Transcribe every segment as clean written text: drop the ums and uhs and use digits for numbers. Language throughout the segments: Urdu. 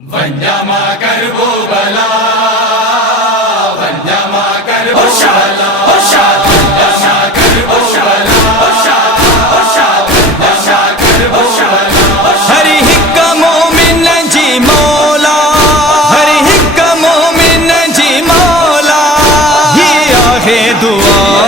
Vanyama karbo bala, vanyama karbo bala, vanyama karbo bala, vanyama karbo bala. ہر ایک مومن جی مولا، ہر ایک مومن جی مولا، یہ آہ دعا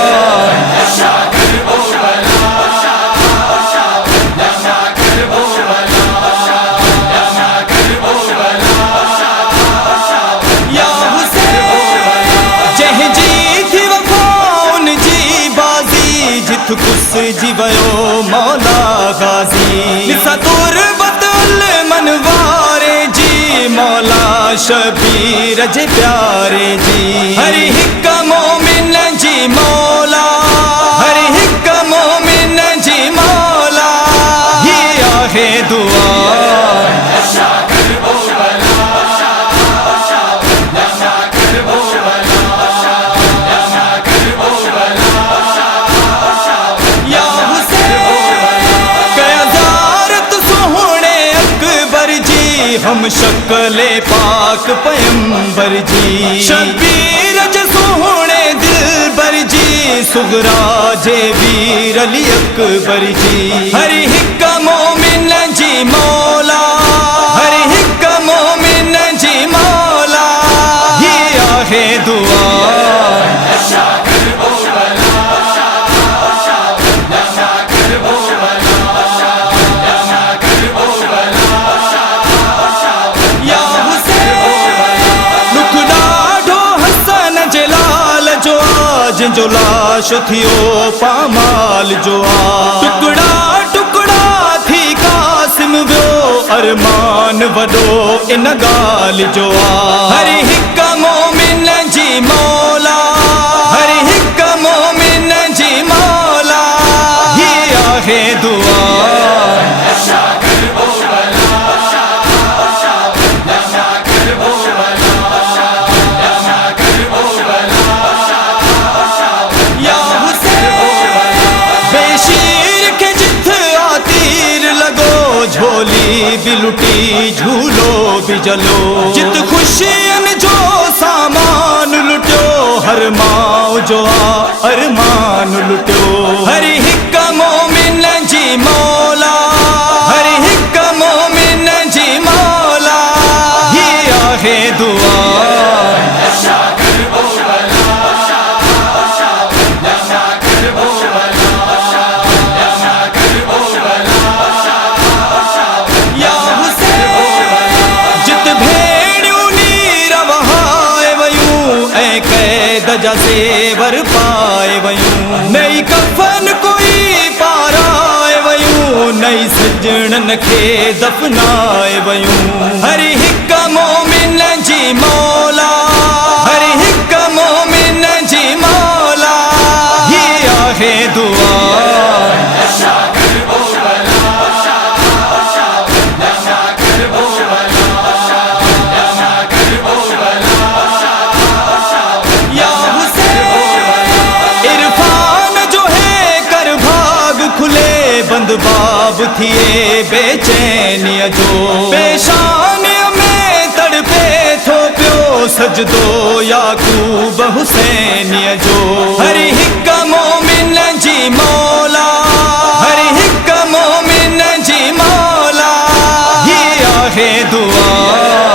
کس جی ویو مولا غازی ستور بدل منوارے جی مولا شبیر جی پیارے جی ہر ایک مومن جی مولا، ہر ایک مومن جی مولا، یہ آہ دعا ہم شکل پاک پیمبر جی شبیر جے سوہنے دل بر جی سغرا جے ویر علی اکبر جی ہر ایک مومن جی مولا، ہر ایک مومن جی مولا، یہ آہ دعا جو لاش تھیو پامال جو آ ٹکڑا ٹکڑا تھی قاسم ویو ارمان وڈو ان گال جو آ ہر ایک مومن جی مولا، ہر ایک مومن جی مولا، یہ آہ دعا جھولی بھی لٹی جھولو بھی جلو جت خوشین جو سامان لٹو ہر ماں جو ارمان لٹو ہر ایک مومن جی مولا، ہر ایک مومن جی مولا، یہ آہ دعا جیسے ور پائے ویوں نئی کفن کوئی پارائے ویوں نئی سجن کے دفنائے ویوں ہر ایک مومن جی مولا، ہر ایک مومن جی مولا، یہ آہ دعا بند باب تھیے بے چینی جو پیشانی میں تڑپے تھو پیو سجدو یعقوب حسینی جو ہر ایک مومن جی مولا، ہر ایک مومن جی مولا، یہ آہ دعا